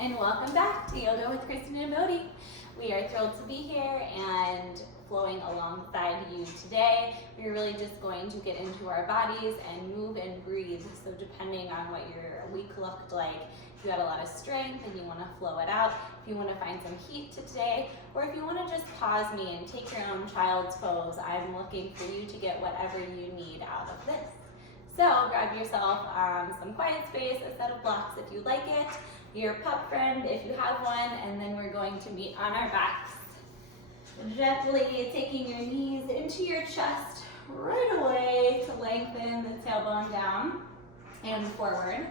and welcome back to Yoga with Kristen and Bodhi. We are thrilled to be here and flowing alongside you today. We're really just going to get into our bodies and move and breathe. So depending on what your week looked like, if you had a lot of strength and you want to flow it out, if you want to find some heat today, or if you want to just pause me and take your own child's pose, I'm looking for you to get whatever you need out of this. So grab yourself some quiet space, a set of blocks if you like it, your pup friend if you have one, and then we're going to meet on our backs. Gently taking your knees into your chest right away to lengthen the tailbone down and forward.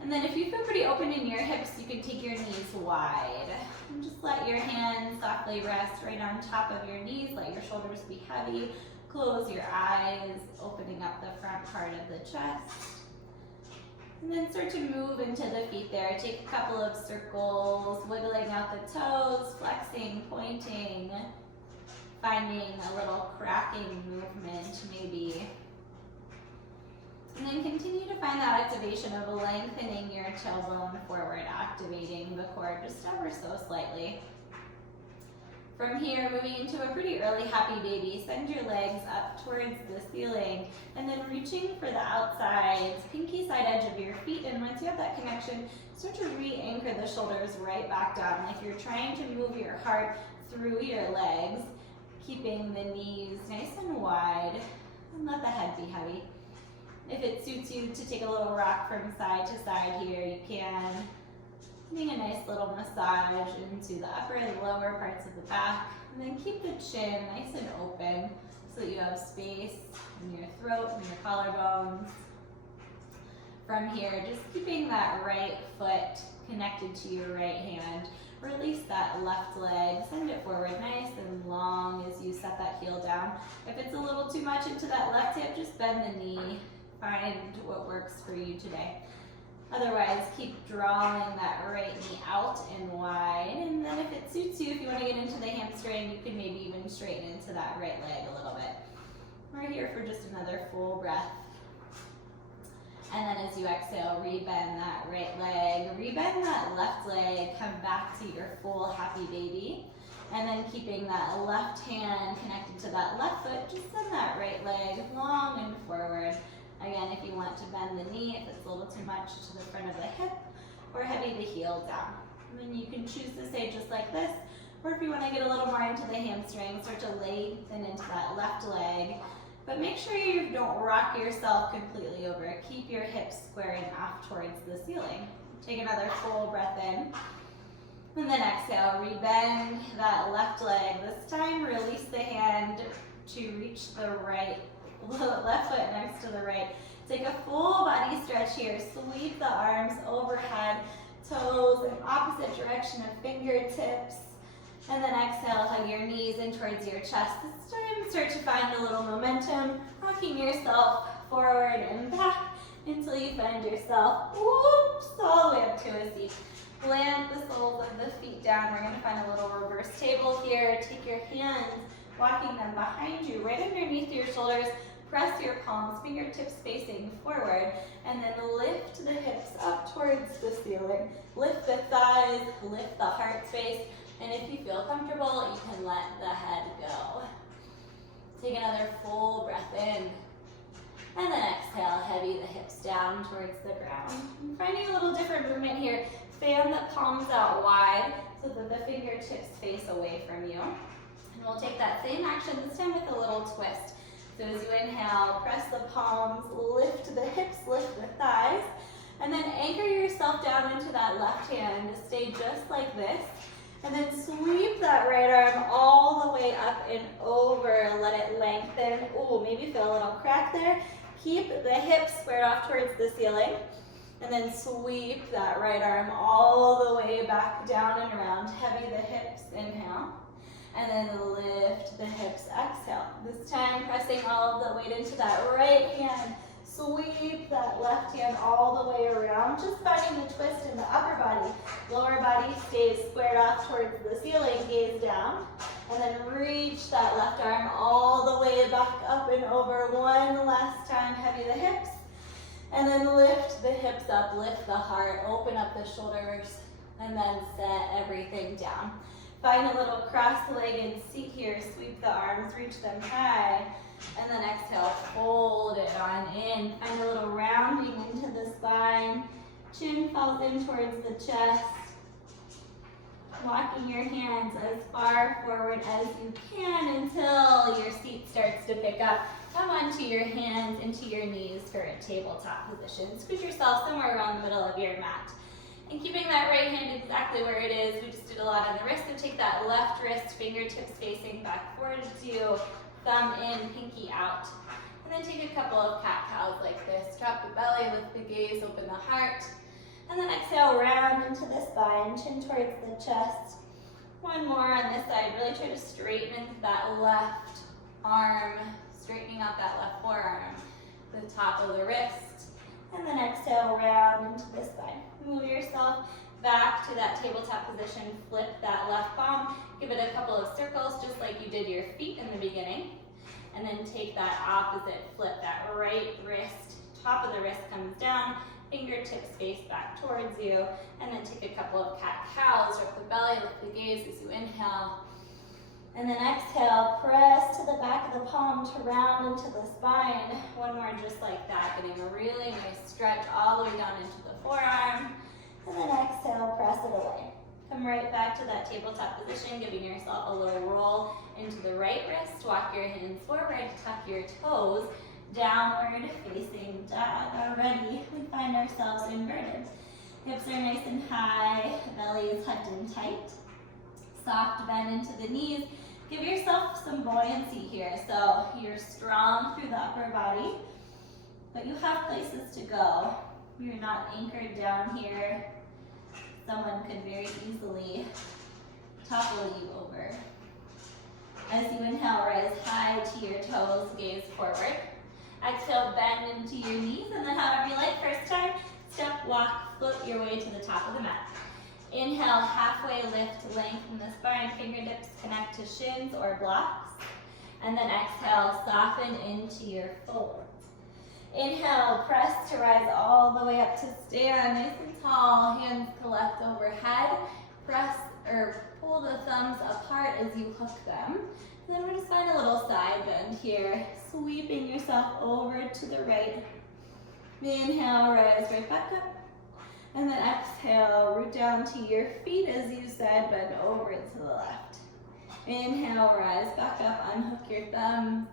And then if you feel pretty open in your hips, you can take your knees wide. And just let your hands softly rest right on top of your knees. Let your shoulders be heavy. Close your eyes, opening up the front part of the chest. And then start to move into the feet there. Take a couple of circles, wiggling out the toes, flexing, pointing, finding a little cracking movement maybe. And then continue to find that activation of lengthening your tailbone forward, activating the core just ever so slightly. From here, moving into a pretty early happy baby, send your legs up towards the ceiling and then reaching for the outside, pinky side edge of your feet. And once you have that connection, start to re-anchor the shoulders right back down, like you're trying to move your heart through your legs, keeping the knees nice and wide, and let the head be heavy. If it suits you to take a little rock from side to side here, you can. Doing a nice little massage into the upper and lower parts of the back, and then keep the chin nice and open so that you have space in your throat and your collarbones. From here, just keeping that right foot connected to your right hand. Release that left leg, send it forward nice and long as you set that heel down. If it's a little too much into that left hip, just bend the knee. Find what works for you today. Otherwise, keep drawing that right knee out and wide. And then if it suits you, if you want to get into the hamstring, you can maybe even straighten into that right leg a little bit. We're here for just another full breath. And then as you exhale, rebend that right leg, rebend that left leg, come back to your full happy baby. And then keeping that left hand connected to that left foot, just send that right leg long and forward. Again, if you want to bend the knee, if it's a little too much to the front of the hip, or heavy the heel down. And then you can choose to stay just like this, or if you want to get a little more into the hamstring, start to lengthen into that left leg. But make sure you don't rock yourself completely over. Keep your hips squaring off towards the ceiling. Take another full breath in. And then exhale, rebend that left leg. This time, release the hand to reach the right left foot next to the right. Take a full body stretch here. Sweep the arms overhead, toes in opposite direction of fingertips. And then exhale, hug your knees in towards your chest. This time, start to find a little momentum, rocking yourself forward and back until you find yourself, whoops, all the way up to a seat. Plant the soles of the feet down. We're going to find a little reverse table here. Take your hands, walking them behind you, right underneath your shoulders. Press your palms, fingertips facing forward, and then lift the hips up towards the ceiling. Lift the thighs, lift the heart space, and if you feel comfortable, you can let the head go. Take another full breath in, and then exhale, heavy the hips down towards the ground. I'm finding a little different movement here. Fan the palms out wide so that the fingertips face away from you. And we'll take that same action, this time with a little twist. So as you inhale, press the palms, lift the hips, lift the thighs, and then anchor yourself down into that left hand. Stay just like this, and then sweep that right arm all the way up and over. Let it lengthen. Ooh, maybe feel a little crack there. Keep the hips squared off towards the ceiling, and then sweep that right arm all the way back down and around. Heavy the hips, inhale. And then lift the hips, exhale. This time, pressing all of the weight into that right hand. Sweep that left hand all the way around. Just finding the twist in the upper body. Lower body stays squared off towards the ceiling, gaze down. And then reach that left arm all the way back up and over. One last time, heavy the hips. And then lift the hips up, lift the heart, open up the shoulders. and then set everything down. Find a little cross-legged seat here. Sweep the arms, reach them high, and then exhale, fold it on in. Find a little rounding into the spine. Chin falls in towards the chest. Walking your hands as far forward as you can until your seat starts to pick up. Come onto your hands into your knees for a tabletop position. Squeeze yourself somewhere around the middle of your mat. And keeping that right hand exactly where it is, we just did a lot on the wrist, so take that left wrist, fingertips facing back forward to you, thumb in, pinky out. And then take a couple of cat-cows like this. Drop the belly, lift the gaze, open the heart. And then exhale, round into the spine, chin towards the chest. One more on this side. Really try to straighten into that left arm, straightening out that left forearm, the top of the wrist. And then exhale, round into the spine. Move yourself back to that tabletop position. Flip that left palm. Give it a couple of circles, just like you did your feet in the beginning. And then take that opposite flip, that right wrist, top of the wrist comes down. Fingertips face back towards you, and then take a couple of cat-cows. Drop the belly, lift the gaze as you inhale. And then exhale, press to the back of the palm to round into the spine. One more just like that, getting a really nice stretch all the way down into the forearm. And then exhale, press it away. Come right back to that tabletop position, giving yourself a little roll into the right wrist. Walk your hands forward, tuck your toes. Downward facing dog. Already we find ourselves inverted. Hips are nice and high, belly is tucked in tight. Soft bend into the knees. Give yourself some buoyancy here. So you're strong through the upper body, but you have places to go. You're not anchored down here. Someone could very easily topple you over. As you inhale, rise high to your toes, gaze forward. Exhale, bend into your knees, and then however you like, first time, step, walk, float your way to the top of the mat. Inhale, halfway lift, lengthen the spine, fingertips connect to shins or blocks. And then exhale, soften into your forwards. Inhale, press to rise all the way up to stand, nice and tall, hands collect overhead. Press or pull the thumbs apart as you hook them. Then we're just find a little side bend here, sweeping yourself over to the right. Inhale, rise right back up. And then exhale, root down to your feet as you side bend over to the left. Inhale, rise back up, unhook your thumbs.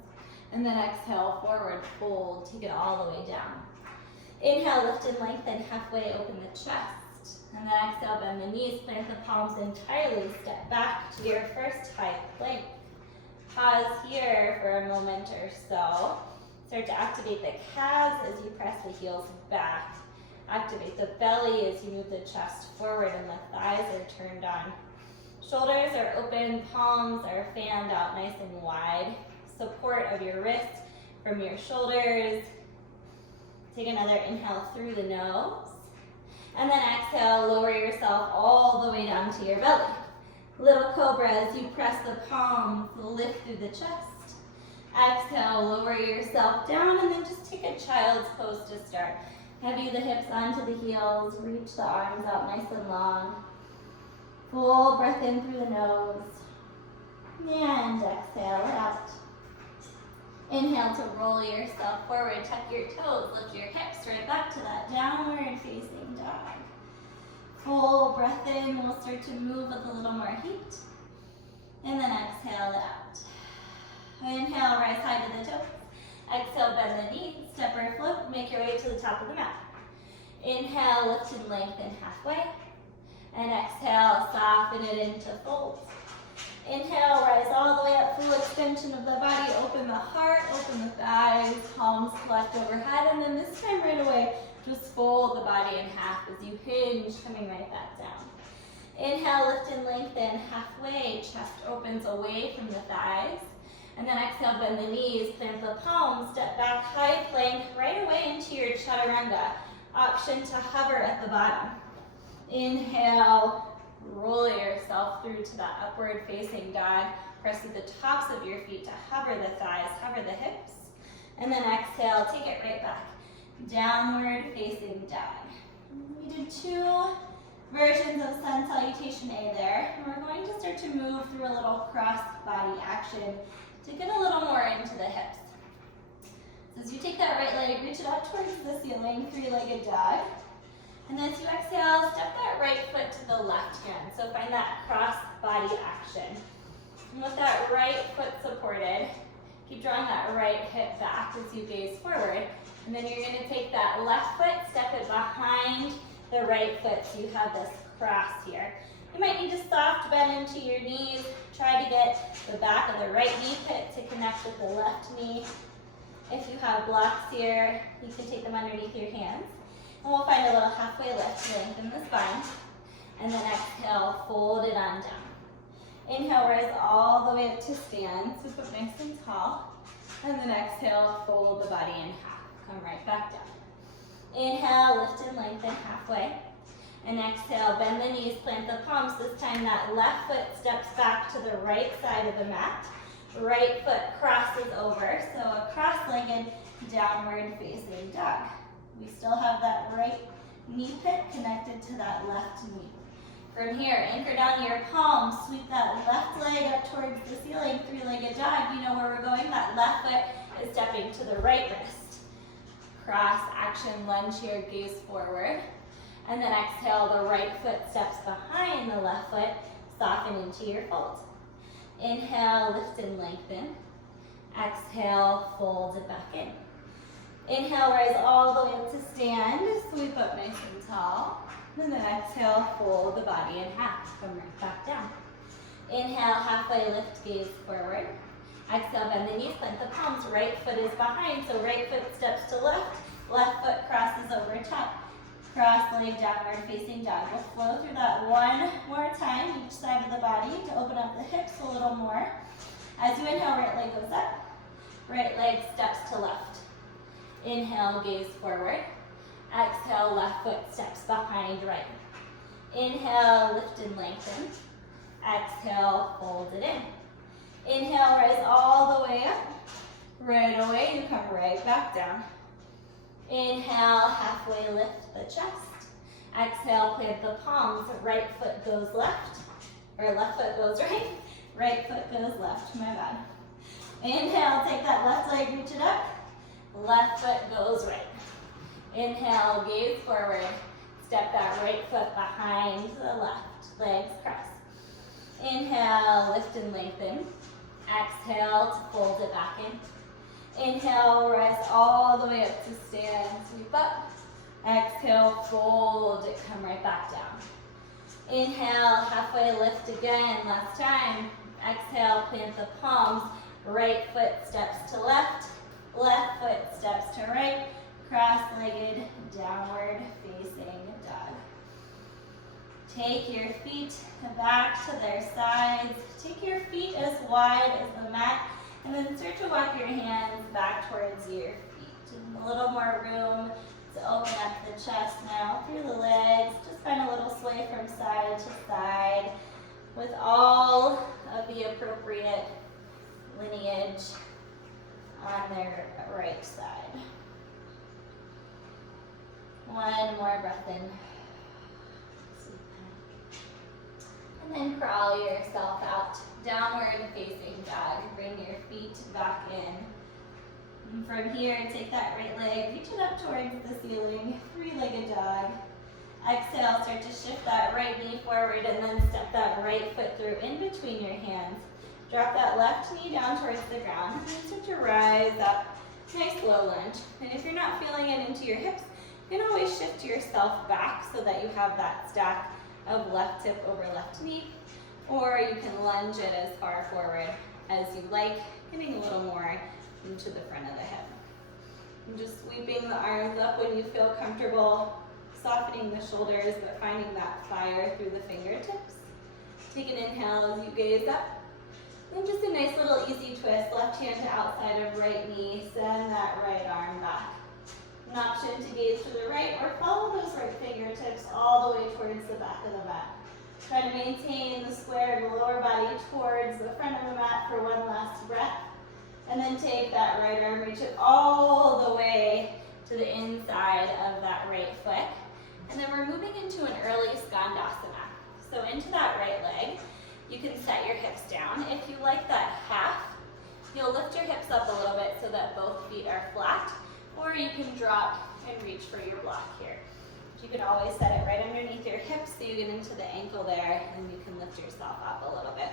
And then exhale, forward fold, take it all the way down. Inhale, lift and lengthen, halfway open the chest. And then exhale, bend the knees, plant the palms entirely, step back to your first high plank. Pause here for a moment or so. Start to activate the calves as you press the heels back. Activate the belly as you move the chest forward and the thighs are turned on. Shoulders are open, palms are fanned out nice and wide. Support of your wrists from your shoulders. Take another inhale through the nose. And then exhale, lower yourself all the way down to your belly. Little cobra as you press the palms, lift through the chest. Exhale, lower yourself down, and then just take a child's pose to start. Heavy the hips onto the heels, reach the arms out nice and long. Full breath in through the nose. And exhale it out. Inhale to roll yourself forward, tuck your toes, lift your hips right back to that downward facing dog. Full breath in, we'll start to move with a little more heat. And then exhale it out. Inhale, rise high to the toes. Exhale, bend the knees, step or float, make your way to the top of the mat. Inhale, lift and lengthen halfway. And exhale, soften it into folds. Inhale, rise all the way up, full extension of the body, open the heart, open the thighs, palms collect overhead, and then this time right away, just fold the body in half as you hinge, coming right back down. Inhale, lift and lengthen halfway, chest opens away from the thighs. And then exhale, bend the knees, plant the palms, step back, high plank, right away into your chaturanga. Option to hover at the bottom. Inhale, roll yourself through to that upward facing dog. Press with the tops of your feet to hover the thighs, hover the hips. And then exhale, take it right back. Downward facing dog. We did 2 versions of sun salutation A there. And we're going to start to move through a little cross body action to get a little more into the hips. So as you take that right leg, reach it up towards the ceiling, three-legged dog. And as you exhale, step that right foot to the left hand. So find that cross body action. And with that right foot supported, keep drawing that right hip back as you gaze forward. And then you're going to take that left foot, step it behind the right foot so you have this cross here. You might need to soft bend into your knees. Try to get the back of the right knee pit to connect with the left knee. If you have blocks here, you can take them underneath your hands. And we'll find a little halfway lift to lengthen the spine. And then exhale, fold it on down. Inhale, rise all the way up to stand. So put nice and tall. And then exhale, fold the body in half. Come right back down. Inhale, lift and lengthen halfway. And exhale, bend the knees, plant the palms. This time that left foot steps back to the right side of the mat. Right foot crosses over, so a cross-legged downward facing dog. We still have that right knee pit connected to that left knee. From here, anchor down your palms, sweep that left leg up towards the ceiling, three-legged dog. You know where we're going. That left foot is stepping to the right wrist. Cross action lunge here, gaze forward. And then exhale, the right foot steps behind the left foot, soften into your fold. Inhale, lift and lengthen. Exhale, fold it back in. Inhale, rise all the way up to stand. Sweep up nice and tall. And then exhale, fold the body in half. Come right back down. Inhale, halfway lift, gaze forward. Exhale, bend the knees, plant the palms. Right foot is behind, so right foot steps to left. Left foot crosses over top. Cross leg downward facing dog. We'll flow through that one more time, each side of the body, to open up the hips a little more. As you inhale, right leg goes up. Right leg steps to left. Inhale, gaze forward. Exhale, left foot steps behind right. Inhale, lift and lengthen. Exhale, fold it in. Inhale, rise all the way up. Right away, you come right back down. Inhale, halfway lift the chest. Exhale, plant the palms. Right foot goes left, or left foot goes right. Right foot goes left, my bad. Inhale, take that left leg, reach it up. Left foot goes right. Inhale, gaze forward. Step that right foot behind the left. Legs cross. Inhale, lift and lengthen. Exhale to fold it back in. Inhale, rise all the way up to stand. Sweep up. Exhale, fold it, come right back down. Inhale, halfway lift again. Last time. Exhale, plant the palms. Right foot steps to left. Left foot steps to right. Cross-legged, downward facing dog. Take your feet back to their sides. Take your feet as wide as the mat. And then start to walk your hands back towards your feet. And a little more room to open up the chest now through the legs. Just find a little sway from side to side with all of the appropriate lineage on their right side. One more breath in. And then crawl yourself out. Downward facing dog. Bring your feet back in. And from here, take that right leg, reach it up towards the ceiling. Three-legged dog. Exhale, start to shift that right knee forward and then step that right foot through in between your hands. Drop that left knee down towards the ground and then start to rise up. Nice low lunge. And if you're not feeling it into your hips, you can always shift yourself back so that you have that stack of left hip over left knee. Or you can lunge it as far forward as you like, getting a little more into the front of the hip. And just sweeping the arms up when you feel comfortable, softening the shoulders, but finding that fire through the fingertips. Take an inhale as you gaze up. Then just a nice little easy twist, left hand to outside of right knee, send that right arm back. An option to gaze to the right or follow those right fingertips all the way towards the back of the mat. Try to maintain the square of the lower body towards the front of the mat for one last breath. And then take that right arm, reach it all the way to the inside of that right foot. And then we're moving into an early skandasana. So into that right leg, you can set your hips down. If you like that half, you'll lift your hips up a little bit so that both feet are flat, or you can drop and reach for your block here. You can always set it right underneath your hips so you get into the ankle there, and you can lift yourself up a little bit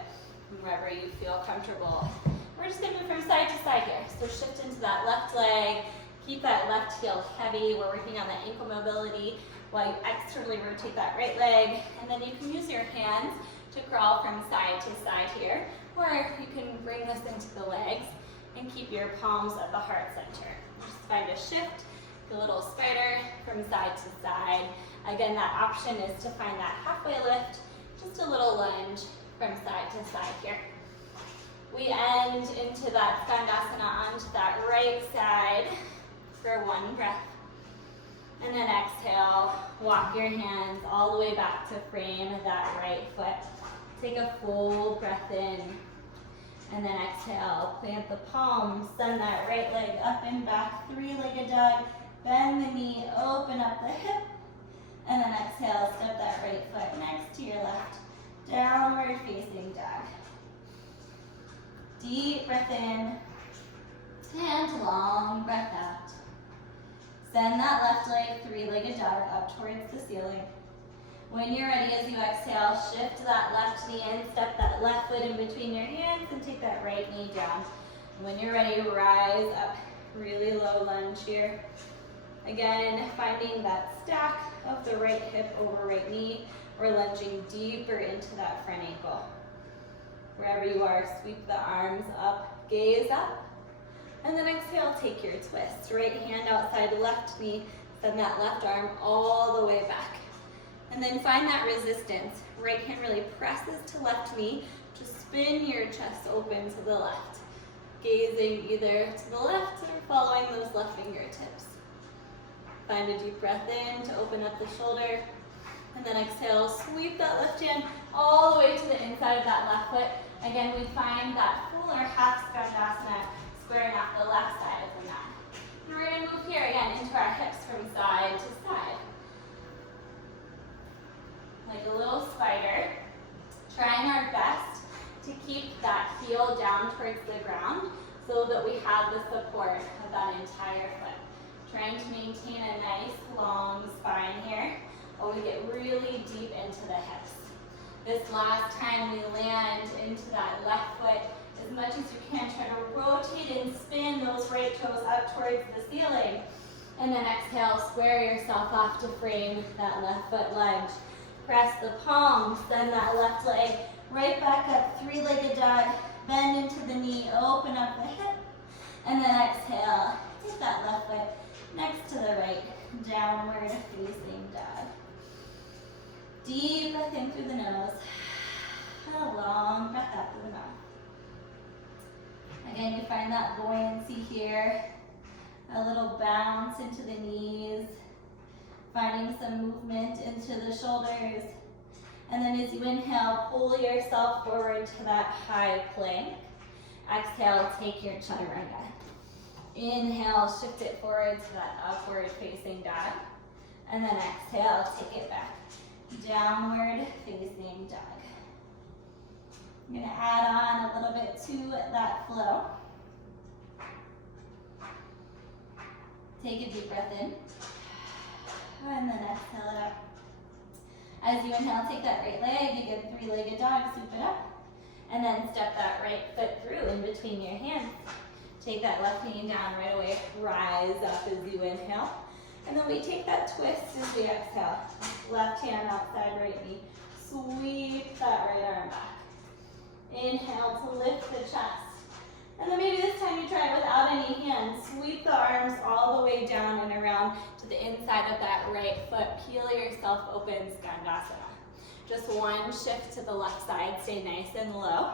wherever you feel comfortable. We're just gonna move from side to side here. So shift into that left leg, keep that left heel heavy. We're working on the ankle mobility while you externally rotate that right leg, and then you can use your hands to crawl from side to side here, or you can bring this into the legs and keep your palms at the heart center. Just find a shift, a little spider from side to side. Again, that option is to find that halfway lift, just a little lunge from side to side here. We end into that skandasana onto that right side for one breath. And then exhale, walk your hands all the way back to frame that right foot. Take a full breath in. And then exhale, plant the palms, send that right leg up and back, three-legged dog. Bend the knee, open up the hip. And then exhale, step that right foot next to your left. Downward facing dog. Deep breath in. And long breath out. Send that left leg, three-legged dog, up towards the ceiling. When you're ready, as you exhale, shift that left knee in, step that left foot in between your hands, and take that right knee down. When you're ready, rise up, really low lunge here. Again, finding that stack of the right hip over right knee, or lunging deeper into that front ankle. Wherever you are, sweep the arms up, gaze up. And then exhale, take your twist. Right hand outside left knee, send that left arm all the way back. And then find that resistance. Right hand really presses to left knee. Just spin your chest open to the left. Gazing either to the left or following those left fingertips. Find a deep breath in to open up the shoulder. And then exhale, sweep that left hand all the way to the inside of that left foot. Again, we find that full or half skandasana, squaring off the left side of the mat. And we're going to move here again into our hips from side to side. Like a little spider, trying our best to keep that heel down towards the ground so that we have the support of that entire foot. Trying to maintain a nice long spine here while we get really deep into the hips. This last time we land into that left foot, as much as you can, try to rotate and spin those right toes up towards the ceiling. And then exhale, square yourself off to frame that left foot lunge. Press the palms, send that left leg right back up, three-legged dog. Bend into the knee, open up the hip. And then exhale, take that left foot next to the right, downward facing dog. Deep breath in through the nose. A long breath out through the mouth. Again, you find that buoyancy here. A little bounce into the knees. Finding some movement into the shoulders. And then as you inhale, pull yourself forward to that high plank. Exhale, take your chaturanga. Inhale, shift it forward to that upward facing dog. And then exhale, take it back. Downward facing dog. I'm going to add on a little bit to that flow. Take a deep breath in. And then exhale it out. As you inhale, take that right leg, you get three-legged dog, soup it up. And then step that right foot through in between your hands. Take that left knee down right away, rise up as you inhale. And then we take that twist as we exhale. Left hand outside right knee. Sweep that right arm back. Inhale to lift the chest. And then maybe this time you try it without any hands. Sweep the arms all the way down and around to the inside of that right foot. Peel yourself open, skandasana. Just one shift to the left side, stay nice and low.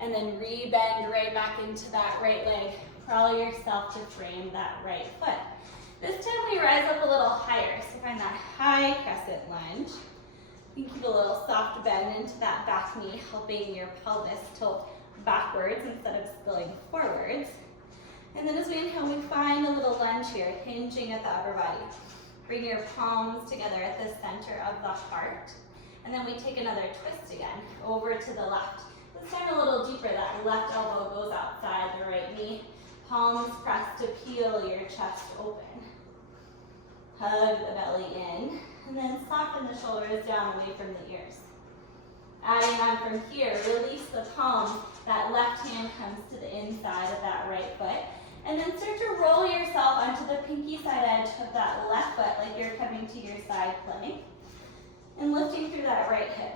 And then re-bend right back into that right leg. Crawl yourself to frame that right foot. This time we rise up a little higher, so find that high crescent lunge. You can keep a little soft bend into that back knee, helping your pelvis tilt backwards instead of spilling forwards. And then as we inhale, we find a little lunge here, hinging at the upper body. Bring your palms together at the center of the heart. And then we take another twist again, over to the left. This time a little deeper, that left elbow goes outside the right knee. Palms pressed to peel your chest open. Hug the belly in, and then soften the shoulders down away from the ears. Adding on from here, release the palm. That left hand comes to the inside of that right foot. And then start to roll yourself onto the pinky side edge of that left foot like you're coming to your side plank. And lifting through that right hip.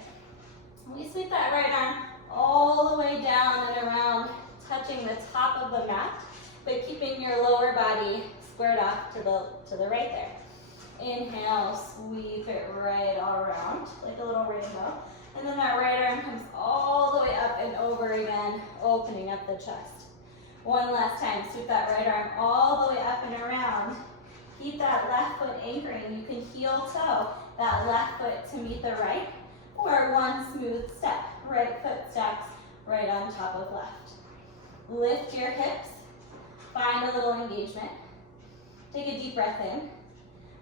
We sweep that right arm all the way down and around, touching the top of the mat, but keeping your lower body squared off to the right there. Inhale, sweep it right all around, like a little rainbow. And then that right arm comes all the way up and over again, opening up the chest. One last time, sweep that right arm all the way up and around. Keep that left foot anchoring. You can heel toe that left foot to meet the right, or one smooth step. Right foot steps right on top of left. Lift your hips, find a little engagement. Take a deep breath in.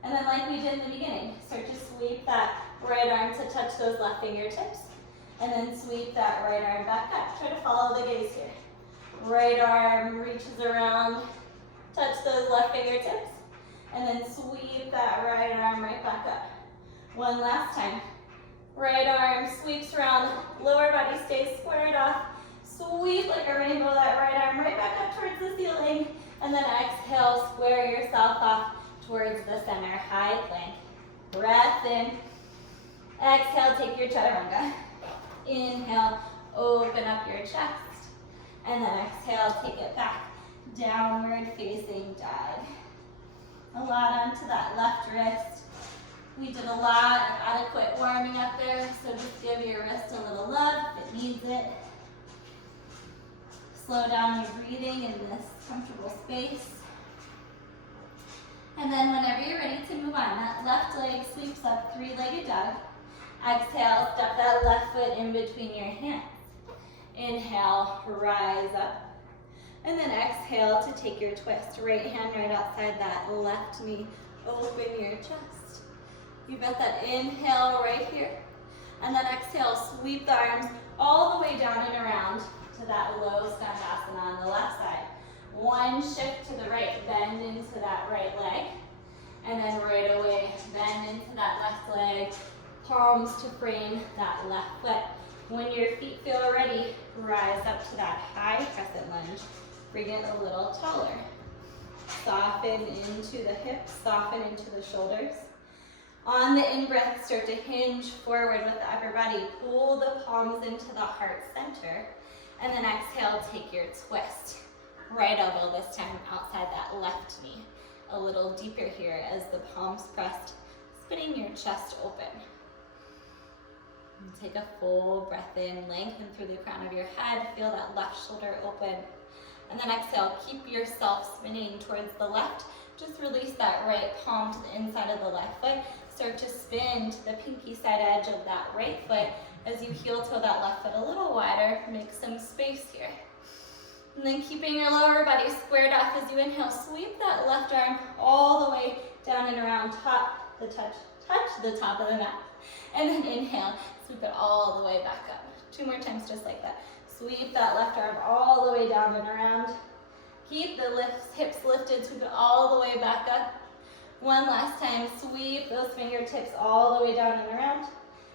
And then like we did in the beginning, start to sweep that right arm to touch those left fingertips. And then sweep that right arm back up. Try to follow the gaze here. Right arm reaches around, touch those left fingertips. And then sweep that right arm right back up. One last time. Right arm sweeps around, lower body stays squared off. Sweep like a rainbow that right arm right back up towards the ceiling. And then exhale, square yourself off towards the center, high plank. Breath in. Exhale, take your chaturanga. Inhale, open up your chest. And then exhale, take it back. Downward facing dog. A lot onto that left wrist. We did a lot of adequate warming up there, so just give your wrist a little love if it needs it. Slow down your breathing in this comfortable space. And then whenever you're ready to move on, that left leg sweeps up, three-legged dog. Exhale, step that left foot in between your hands. Inhale, rise up. And then exhale to take your twist. Right hand right outside that left knee. Open your chest. You've got that inhale right here. And then exhale, sweep the arms all the way down and around to that low skandasana on the left side. One shift to the right, bend into that right leg. And then right away, bend into that left leg. Palms to frame that left foot. When your feet feel ready, rise up to that high crescent lunge. Bring it a little taller. Soften into the hips, soften into the shoulders. On the in-breath, start to hinge forward with the upper body. Pull the palms into the heart center. And then exhale, take your twist. Right elbow this time outside that left knee. A little deeper here as the palms pressed, splitting your chest open. And take a full breath in, lengthen through the crown of your head. Feel that left shoulder open. And then exhale, keep yourself spinning towards the left. Just release that right palm to the inside of the left foot. Start to spin to the pinky side edge of that right foot. As you heel toe that left foot a little wider, make some space here. And then keeping your lower body squared off as you inhale, sweep that left arm all the way down and around, touch the top of the mat. And then inhale, sweep it all the way back up. 2 more times just like that. Sweep that left arm all the way down and around. Keep the hips lifted, sweep it all the way back up. One last time, sweep those fingertips all the way down and around.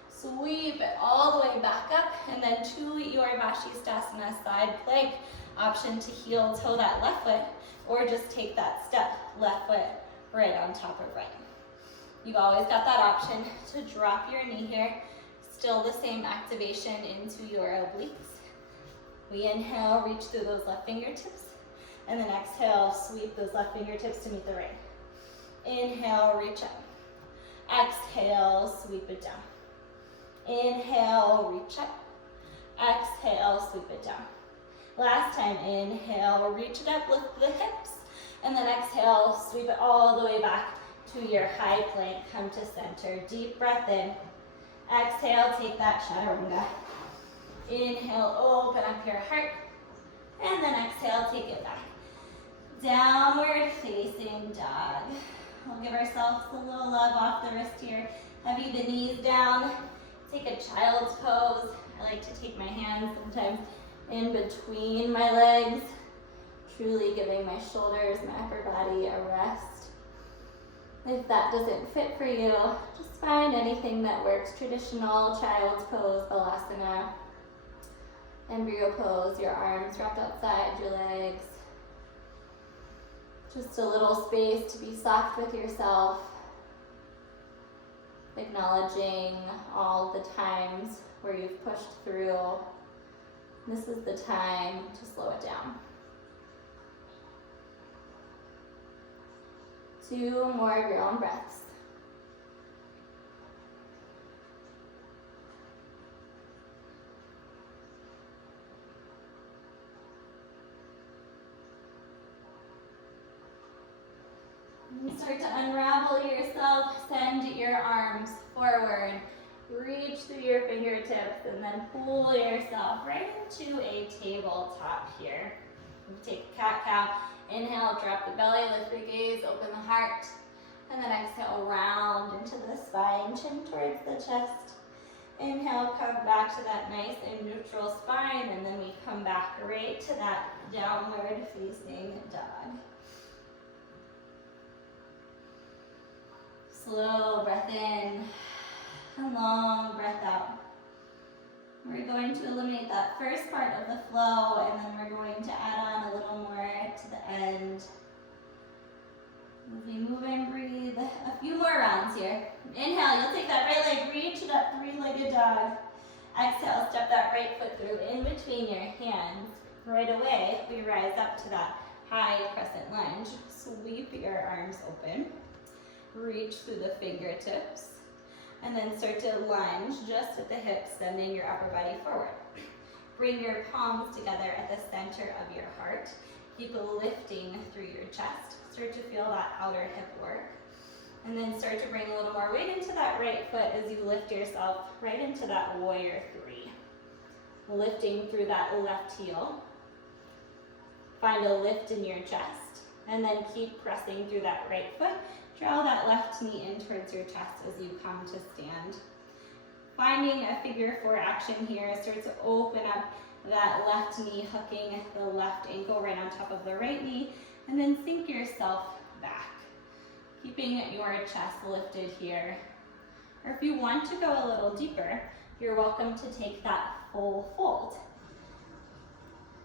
Sweep it all the way back up, and then to your Vashisthasana side plank. Option to heel toe that left foot, or just take that step, left foot right on top of right. You've always got that option to drop your knee here. Still the same activation into your obliques. We inhale, reach through those left fingertips, and then exhale, sweep those left fingertips to meet the right. Inhale, reach up. Exhale, sweep it down. Inhale, reach up. Exhale, sweep it down. Last time, inhale, reach it up, lift the hips, and then exhale, sweep it all the way back to your high plank. Come to center, deep breath in. Exhale, take that chaturanga. Inhale, open up your heart, and then exhale, take it back. Downward facing dog. We'll give ourselves a little love off the wrist here. Heavy the knees down. Take a child's pose. I like to take my hands sometimes in between my legs, truly giving my shoulders, my upper body a rest. If that doesn't fit for you, just find anything that works. Traditional child's pose, balasana, embryo pose, your arms wrapped outside your legs. Just a little space to be soft with yourself, acknowledging all the times where you've pushed through. This is the time to slow it down. 2 more of your own breaths. And start to unravel yourself. Send your arms forward. Reach through your fingertips and then pull yourself right into a tabletop here. Take a cat-cow. Inhale, drop the belly, lift the gaze, open the heart. And then exhale, round into the spine, chin towards the chest. Inhale, come back to that nice and neutral spine, and then we come back right to that downward facing dog. Slow breath in, and long breath out. We're going to eliminate that first part of the flow, and then we're going to add on a little more to the end. As we move and breathe, a few more rounds here. Inhale, you'll take that right leg, reach it up, 3-legged dog. Exhale, step that right foot through in between your hands. Right away, we rise up to that high crescent lunge. Sweep your arms open. Reach through the fingertips. And then start to lunge just at the hips, sending your upper body forward. Bring your palms together at the center of your heart. Keep lifting through your chest. Start to feel that outer hip work. And then start to bring a little more weight into that right foot as you lift yourself right into that warrior 3. Lifting through that left heel. Find a lift in your chest. And then keep pressing through that right foot. Draw that left knee in towards your chest as you come to stand. Finding a figure 4 action here, start to open up that left knee, hooking the left ankle right on top of the right knee, and then sink yourself back. Keeping your chest lifted here. Or if you want to go a little deeper, you're welcome to take that full fold.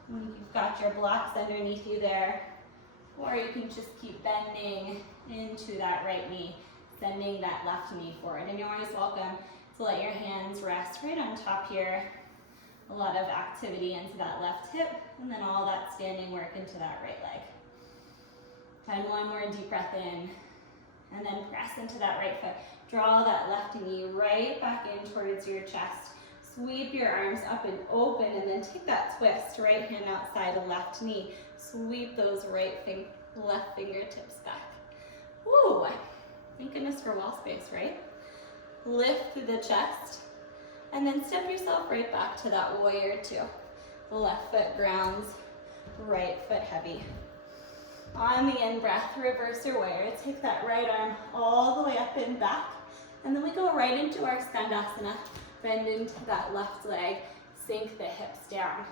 You've got your blocks underneath you there. Or you can just keep bending into that right knee, sending that left knee forward. And you're always welcome to let your hands rest right on top here. A lot of activity into that left hip, and then all that standing work into that right leg. Find one more deep breath in, and then press into that right foot. Draw that left knee right back in towards your chest. Sweep your arms up and open, and then take that twist, right hand outside the left knee. Sweep those left fingertips back. Woo! Thank goodness for wall space, right? Lift through the chest, and then step yourself right back to that warrior 2. The left foot grounds, right foot heavy. On the in-breath, reverse your warrior. Take that right arm all the way up and back, and then we go right into our skandasana. Bend into that left leg, sink the hips down.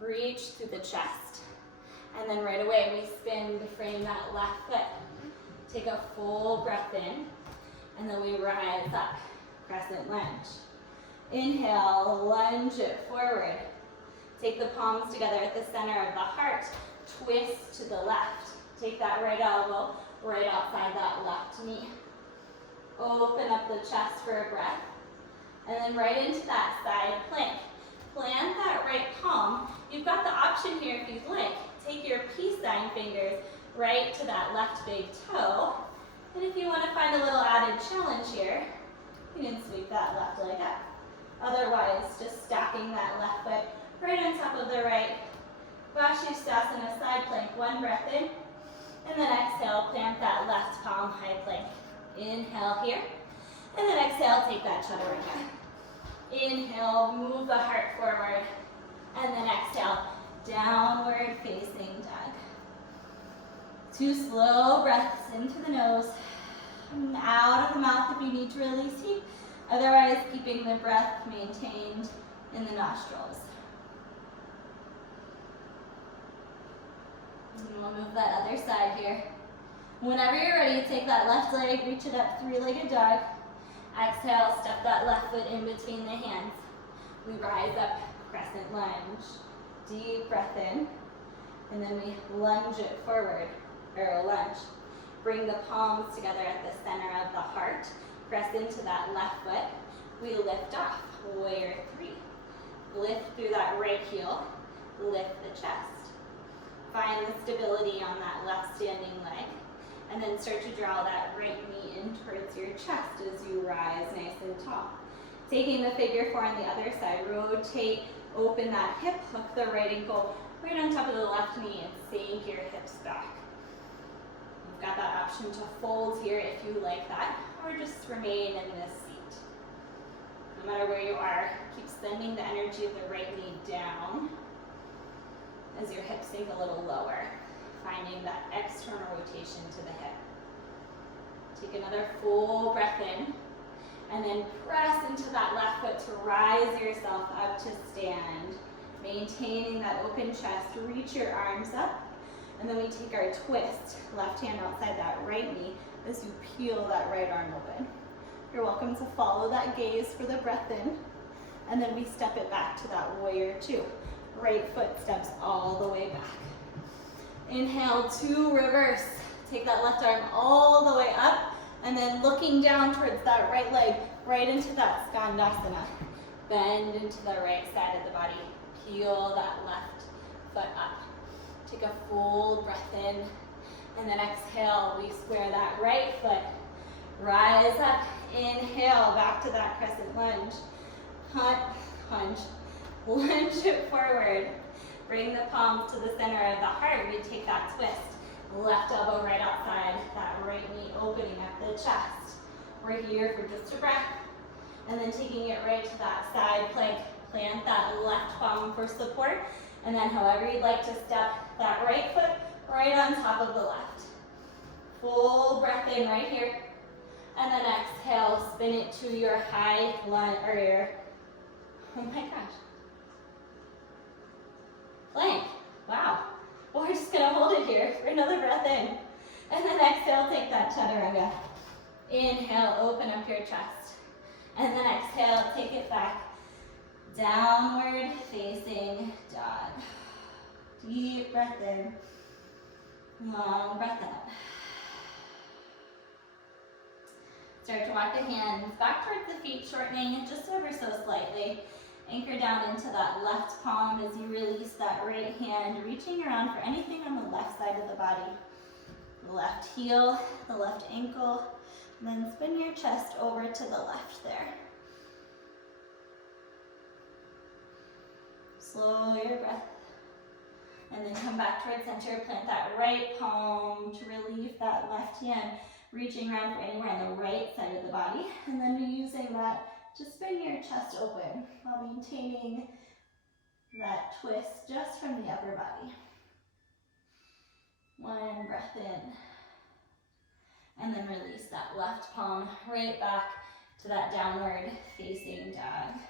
Reach through the chest. And then right away, we spin to frame that left foot. Take a full breath in, and then we rise up, crescent lunge. Inhale, lunge it forward. Take the palms together at the center of the heart. Twist to the left. Take that right elbow right outside that left knee. Open up the chest for a breath. And then right into that side plank. Plant that right palm. You've got the option here if you'd like. Take your peace sign fingers right to that left big toe. And if you want to find a little added challenge here, you can sweep that left leg up. Otherwise, just stacking that left foot right on top of the right. Vashisthasana side plank. One breath in. And then exhale, plant that left palm high plank. Inhale here. And then exhale, take that chaturanga. Inhale, move the heart forward. And then exhale, downward facing dog. 2 slow breaths into the nose, and out of the mouth if you need to release heat. Otherwise, keeping the breath maintained in the nostrils. And we'll move that other side here. Whenever you're ready, take that left leg, reach it up, 3-legged dog. Exhale, step that left foot in between the hands. We rise up, crescent lunge. Deep breath in, and then we lunge it forward, or lunge. Bring the palms together at the center of the heart. Press into that left foot. We lift off, warrior 3. Lift through that right heel, lift the chest. Find the stability on that left standing leg, and then start to draw that right knee in towards your chest as you rise nice and tall. Taking the figure 4 on the other side, rotate, open that hip, hook the right ankle right on top of the left knee and sink your hips back. You've got that option to fold here if you like that, or just remain in this seat. No matter where you are, keep sending the energy of the right knee down as your hips sink a little lower, finding that external rotation to the hip. Take another full breath in, and then press into that left foot to rise yourself up to stand. Maintaining that open chest, reach your arms up, and then we take our twist, left hand outside that right knee as you peel that right arm open. You're welcome to follow that gaze for the breath in, and then we step it back to that warrior 2. Right foot steps all the way back. Inhale to reverse. Take that left arm all the way up, and then looking down towards that right leg, right into that skandasana. Bend into the right side of the body. Peel that left foot up. Take a full breath in, and then exhale, we square that right foot. Rise up, inhale, back to that crescent lunge. Hunch, lunge it forward. Bring the palms to the center of the heart. We take that twist. Left elbow right outside, that right knee opening up the chest. We're here for just a breath, and then taking it right to that side plank. Plant that left palm for support, and then however you'd like to step that right foot right on top of the left. Full breath in right here, and then exhale, spin it to your high lunge, or your, oh my gosh, plank. Wow. Well, we're just gonna hold it here for another breath in. And then exhale, take that chaturanga. Inhale, open up your chest. And then exhale, take it back. Downward facing dog. Deep breath in. Long breath out. Start to walk the hands back towards the feet, shortening just ever so slightly. Anchor down into that left palm as you release that right hand, reaching around for anything on the left side of the body. The left heel, the left ankle, and then spin your chest over to the left there. Slow your breath. And then come back towards center, plant that right palm to relieve that left hand, reaching around for anywhere on the right side of the body. And then using that to spin your chest open while maintaining that twist just from the upper body. One breath in. And then release that left palm right back to that downward facing dog.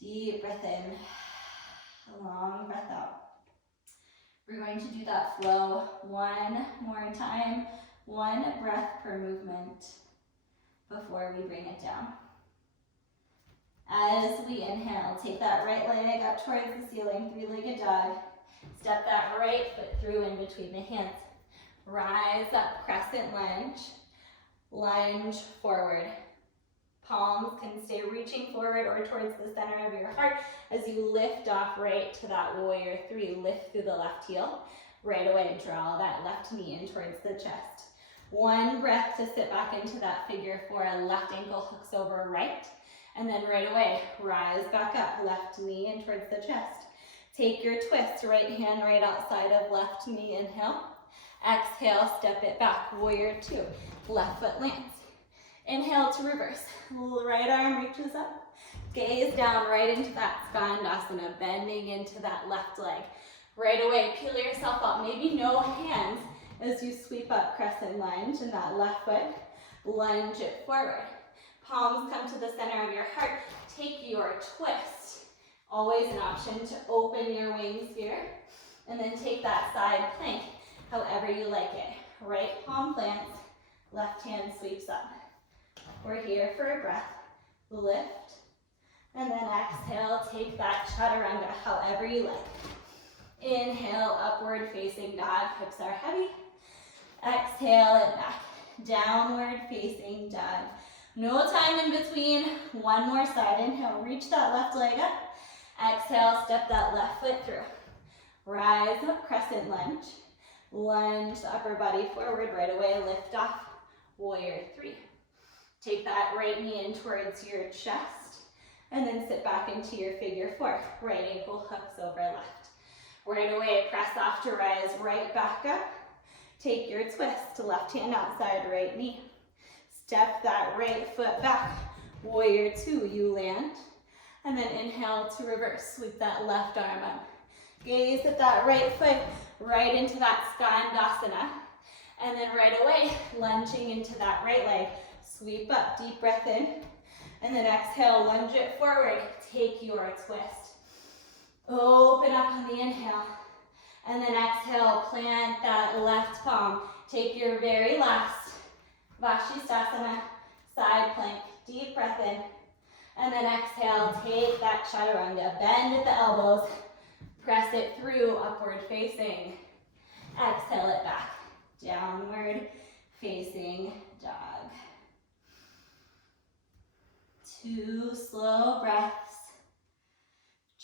Deep breath in, long breath out. We're going to do that flow one more time, one breath per movement before we bring it down. As we inhale, take that right leg up towards the ceiling, 3-legged dog. Step that right foot through in between the hands. Rise up, crescent lunge. Lunge forward. Palms can stay reaching forward or towards the center of your heart as you lift off right to that warrior 3. Lift through the left heel. Right away, draw that left knee in towards the chest. One breath to sit back into that figure 4. Left ankle hooks over right. And then right away, rise back up. Left knee in towards the chest. Take your twist. Right hand right outside of left knee. Inhale. Exhale, step it back. Warrior 2. Left foot lands. Inhale to reverse. Right arm reaches up. Gaze down right into that skandasana, bending into that left leg. Right away, peel yourself up. Maybe no hands as you sweep up crescent lunge and that left foot. Lunge it forward. Palms come to the center of your heart. Take your twist. Always an option to open your wings here. And then take that side plank, however you like it. Right palm plants, left hand sweeps up. We're here for a breath. Lift. And then exhale, take that chaturanga, however you like. Inhale, upward facing dog, hips are heavy. Exhale it back, downward facing dog. No time in between, one more side. Inhale, reach that left leg up. Exhale, step that left foot through. Rise up, crescent lunge. Lunge the upper body forward right away, lift off, warrior three. Take that right knee in towards your chest, and then sit back into your figure four. Right ankle hooks over left. Right away, press off to rise right back up. Take your twist, left hand outside right knee. Step that right foot back, warrior two, you land. And then inhale to reverse, sweep that left arm up. Gaze at that right foot, right into that skandasana. And then right away, lunging into that right leg. Sweep up, deep breath in. And then exhale, lunge it forward. Take your twist. Open up on the inhale. And then exhale, plant that left palm. Take your very last Vashisthasana, side plank. Deep breath in. And then exhale, take that chaturanga. Bend at the elbows. Press it through, upward facing. Exhale it back. Downward facing dog. 2 slow breaths.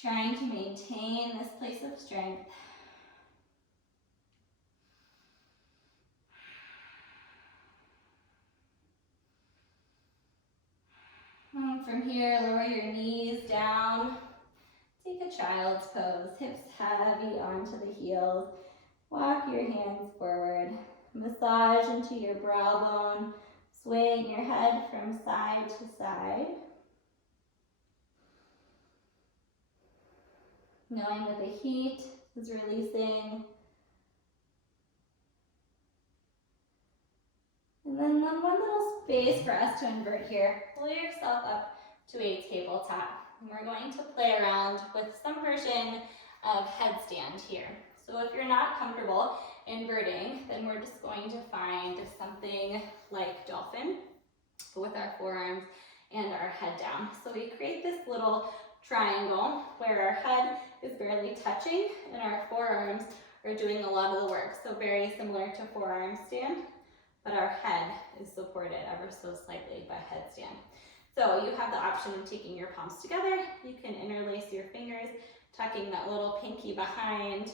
Trying to maintain this place of strength. From here, lower your knees down. Take a child's pose, hips heavy onto the heels. Walk your hands forward. Massage into your brow bone, swaying your head from side to side. Knowing that the heat is releasing. And then one little space for us to invert here. Pull yourself up to a tabletop. And we're going to play around with some version of headstand here. So if you're not comfortable inverting, then we're just going to find something like dolphin with our forearms and our head down. So we create this little triangle where our head is barely touching and our forearms are doing a lot of the work. So very similar to forearm stand, but our head is supported ever so slightly by headstand. So you have the option of taking your palms together. You can interlace your fingers, tucking that little pinky behind.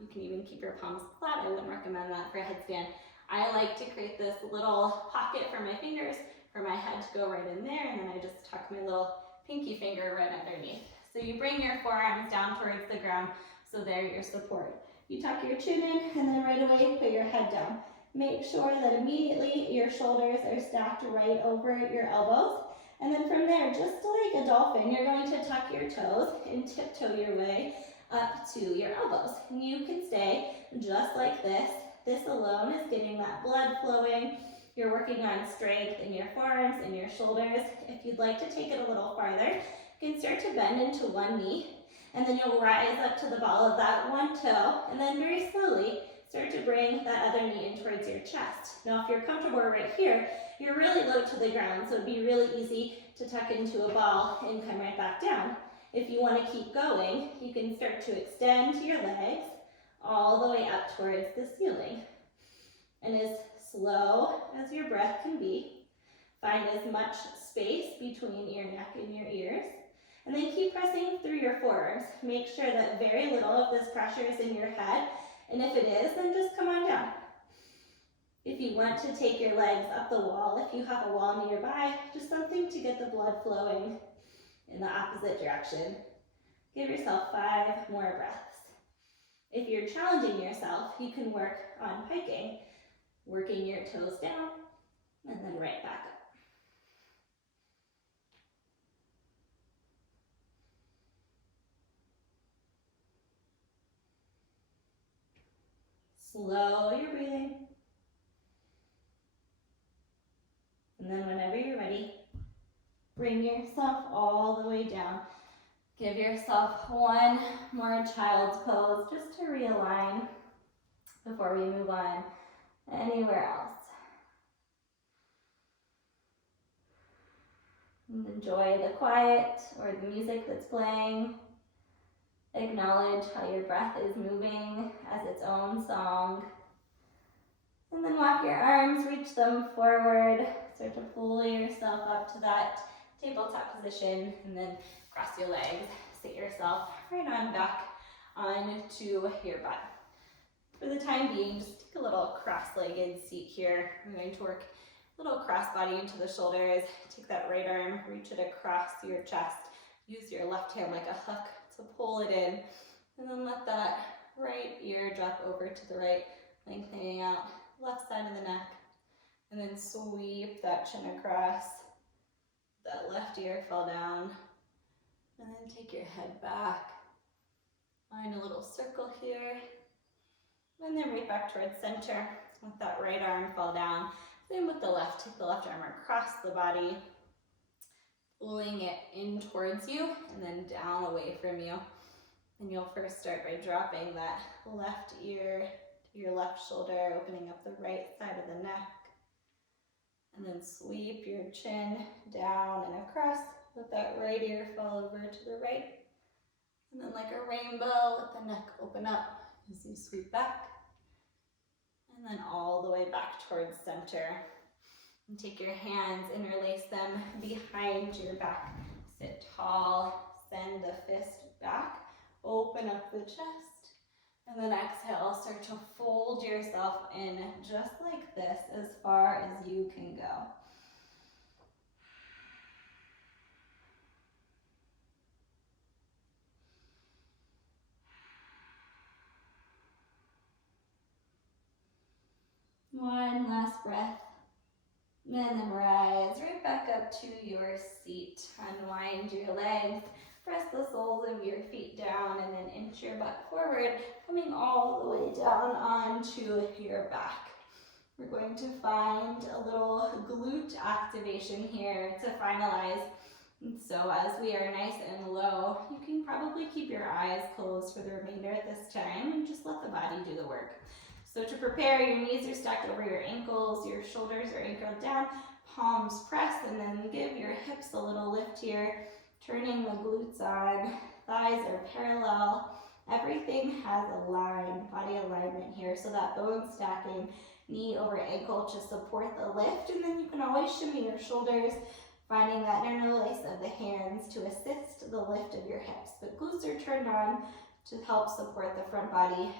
You can even keep your palms flat. I wouldn't recommend that for a headstand. I like to create this little pocket for my fingers, for my head to go right in there, and then I just tuck my little pinky finger right underneath. So you bring your forearms down towards the ground, so they're your support. You tuck your chin in, and then right away, put your head down. Make sure that immediately your shoulders are stacked right over your elbows. And then from there, just like a dolphin, you're going to tuck your toes and tiptoe your way up to your elbows. And you can stay just like this. This alone is getting that blood flowing. You're working on strength in your forearms and your shoulders. If you'd like to take it a little farther, you can start to bend into one knee. And then you'll rise up to the ball of that one toe. And then very slowly, start to bring that other knee in towards your chest. Now, if you're comfortable right here, you're really low to the ground, so it'd be really easy to tuck into a ball and come right back down. If you want to keep going, you can start to extend your legs all the way up towards the ceiling. And as slow as your breath can be, find as much space between your neck and your ears. And then keep pressing through your forearms. Make sure that very little of this pressure is in your head. And if it is, then just come on down. If you want to take your legs up the wall, if you have a wall nearby, just something to get the blood flowing in the opposite direction. Give yourself 5 more breaths. If you're challenging yourself, you can work on piking, working your toes down, and then right back up. Slow your breathing. And then whenever you're ready, bring yourself all the way down. Give yourself one more child's pose just to realign before we move on anywhere else. And enjoy the quiet or the music that's playing. Acknowledge how your breath is moving as its own song. And then walk your arms, reach them forward. Start to pull yourself up to that tabletop position, and then cross your legs. Sit yourself right on back onto your butt. For the time being, just take a little cross-legged seat here. We're going to work a little cross-body into the shoulders. Take that right arm, reach it across your chest. Use your left hand like a hook to pull it in. And then let that right ear drop over to the right, lengthening out left side of the neck. And then sweep that chin across. That left ear fall down. And then take your head back. Find a little circle here. And then right back towards center. Let that right arm fall down. Same with the left. Take the left arm across the body, pulling it in towards you and then down away from you. And you'll first start by dropping that left ear to your left shoulder, opening up the right side of the neck. And then sweep your chin down and across. Let that right ear fall over to the right. And then like a rainbow, let the neck open up as you sweep back. And then all the way back towards center. And take your hands, interlace them behind your back. Sit tall, send the fist back, open up the chest. And then exhale, start to fold yourself in just like this as far as you can go. One last breath. And then rise right back up to your seat. Unwind your legs. Press the soles of your feet down and then inch your butt forward, coming all the way down onto your back. We're going to find a little glute activation here to finalize. And so as we are nice and low, you can probably keep your eyes closed for the remainder at this time and just let the body do the work. So to prepare, your knees are stacked over your ankles, your shoulders are anchored down, palms press, and then give your hips a little lift here, turning the glutes on, thighs are parallel. Everything has a line, body alignment here, so that bone stacking, knee over ankle to support the lift, and then you can always shimmy your shoulders, finding that interlace of the hands to assist the lift of your hips. But glutes are turned on to help support the front body.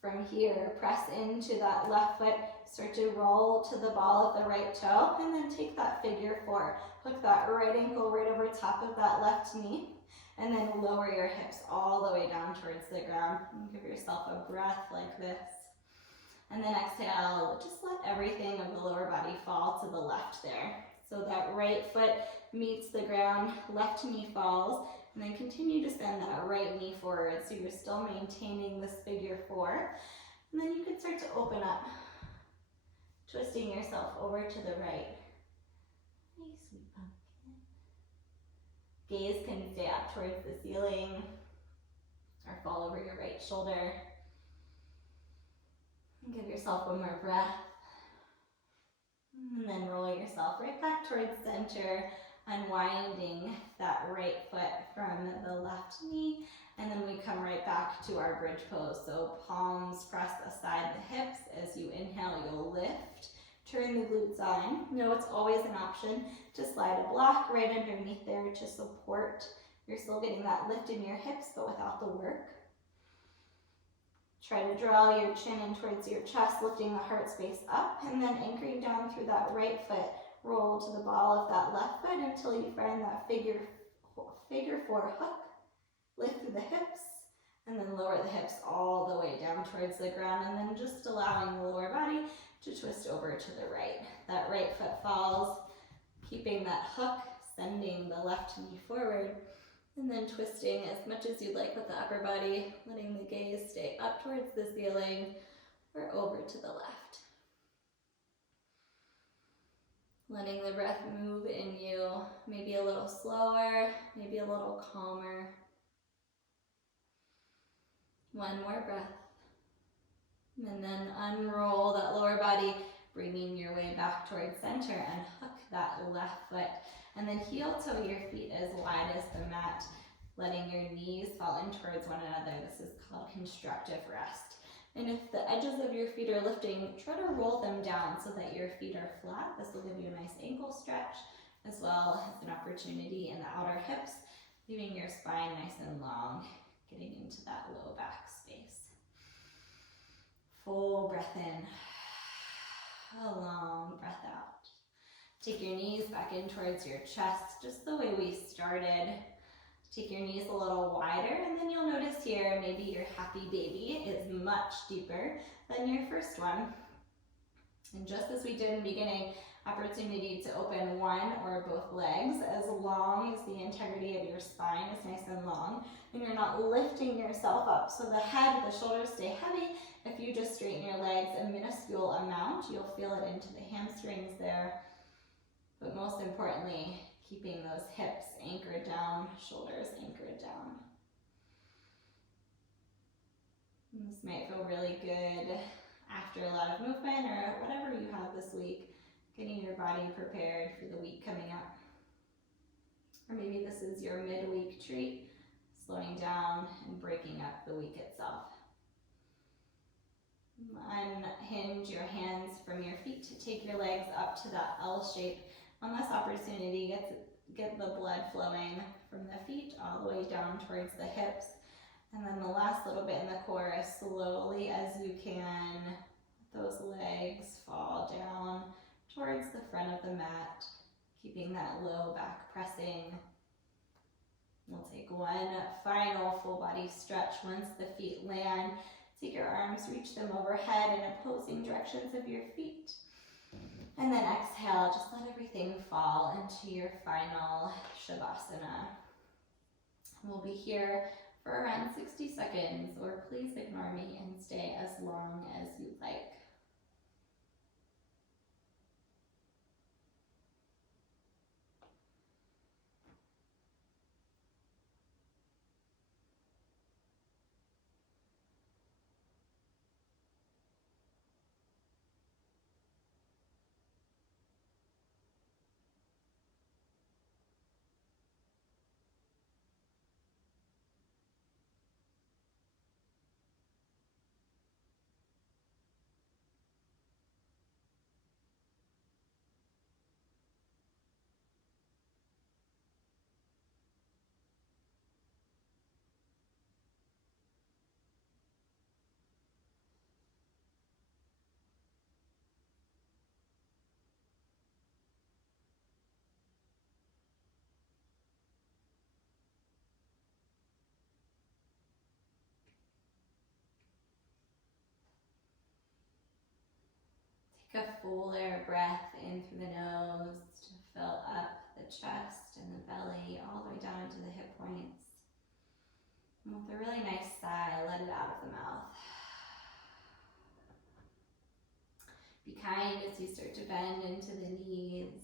From here, press into that left foot, start to roll to the ball of the right toe, and then take that figure four. Hook that right ankle right over top of that left knee, and then lower your hips all the way down towards the ground. And give yourself a breath like this. And then exhale, just let everything of the lower body fall to the left there. So that right foot meets the ground, left knee falls, and then continue to send that right knee forward so you're still maintaining this figure four. And then you can start to open up, twisting yourself over to the right. Nice sweet pumpkin. Gaze can stay up towards the ceiling or fall over your right shoulder. And give yourself one more breath. And then roll yourself right back towards center, unwinding that right foot from the left knee, and then we come right back to our bridge pose. So palms press aside the hips. As you inhale, you'll lift, turn the glutes on. No, it's always an option to slide a block right underneath there to support. You're still getting that lift in your hips, but without the work. Try to draw your chin in towards your chest, lifting the heart space up, and then anchoring down through that right foot. Roll to the ball of that left foot until you find that figure four hook. Lift through the hips, and then lower the hips all the way down towards the ground, and then just allowing the lower body to twist over to the right. That right foot falls, keeping that hook, sending the left knee forward, And then twisting as much as you'd like with the upper body, letting the gaze stay up towards the ceiling or over to the left. Letting the breath move in you, maybe a little slower, maybe a little calmer. One more breath. And then unroll that lower body, bringing your way back towards center and hook that left foot. And then heel toe your feet as wide as the mat, letting your knees fall in towards one another. This is called constructive rest. And if the edges of your feet are lifting, try to roll them down so that your feet are flat. This will give you a nice ankle stretch, as well as an opportunity in the outer hips, leaving your spine nice and long, getting into that low back space. Full breath in, a long breath out. Take your knees back in towards your chest, just the way we started. Take your knees a little wider, and then you'll notice here, maybe your happy baby is much deeper than your first one. And just as we did in the beginning, opportunity to open one or both legs as long as the integrity of your spine is nice and long, and you're not lifting yourself up. So the head, the shoulders stay heavy. If you just straighten your legs a minuscule amount, you'll feel it into the hamstrings there. But most importantly, keeping those hips anchored down, shoulders anchored down. And this might feel really good after a lot of movement or whatever you have this week, getting your body prepared for the week coming up. Or maybe this is your midweek treat, slowing down and breaking up the week itself. Unhinge your hands from your feet to take your legs up to that L shape. On this opportunity, get the blood flowing from the feet all the way down towards the hips. And then the last little bit in the core, as slowly as you can, let those legs fall down towards the front of the mat, keeping that low back pressing. We'll take one final full body stretch once the feet land. Take your arms, reach them overhead in opposing directions of your feet. And then exhale, just let everything fall into your final Shavasana. We'll be here for around 60 seconds, or please ignore me and stay as long as you'd like. Take a fuller breath in through the nose to fill up the chest and the belly, all the way down to the hip points. And with a really nice sigh, let it out of the mouth. Be kind as you start to bend into the knees,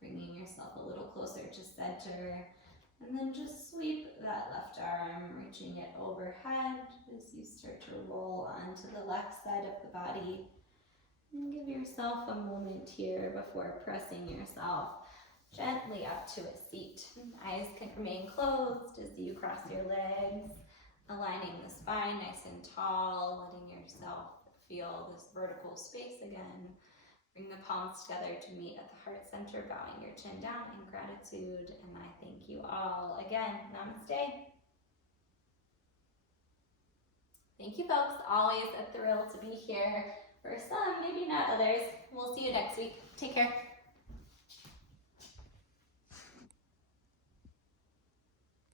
bringing yourself a little closer to center. And then just sweep that left arm, reaching it overhead as you start to roll onto the left side of the body. And give yourself a moment here before pressing yourself gently up to a seat. Eyes can remain closed as you cross your legs, aligning the spine nice and tall, letting yourself feel this vertical space again. Bring the palms together to meet at the heart center, bowing your chin down in gratitude. And I thank you all again. Namaste. Thank you, folks. Always a thrill to be here. For some, maybe not others. We'll see you next week. Take care.